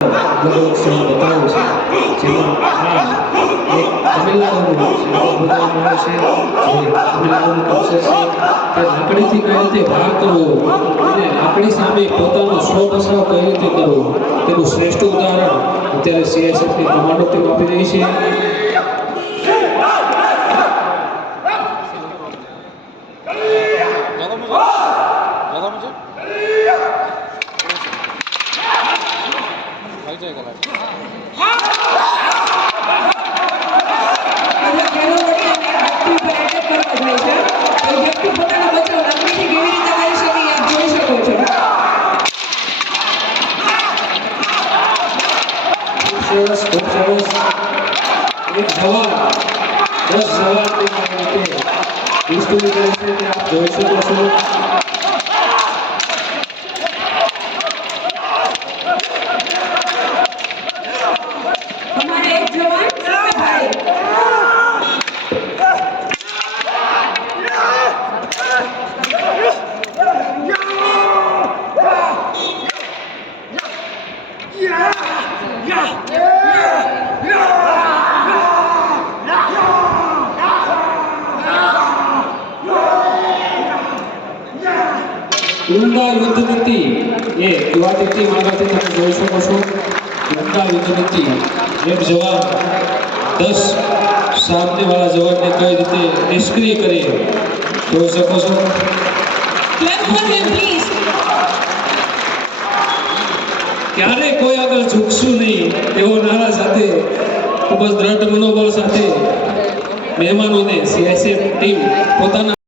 લાકડીથી કઈ રીતે ભાગ કરવો અને લાકડી સામે પોતાનો સ્વ બચાવ કઈ રીતે કરવો તેનું શ્રેષ્ઠ ઉદાહરણ અત્યારે CSF ની કમાન્ડો ટીમ આપી રહી છે. एक जवान 10 जवान पिस्तौल करे છે કે આપ જોઈ શકો છો. हमारे एक जवान सामने भाई ઉમદા યુદ્ધ નીતિ એ યુવા નીતિ મારફતે તમે જોઈ શકો છો. ઉમદા યુદ્ધ નીતિ એક જવાન 10 સામને વાળા જવાનને કઈ રીતે નિષ્ક્રિય કરે જોઈ શકો છો. ક્યારે કોઈ આગળ ઝૂકશું નહીં એવો નારા સાથે ખૂબ જ દ્રઢ મનોબળ સાથે મહેમાનોને CSF ટીમ પોતાના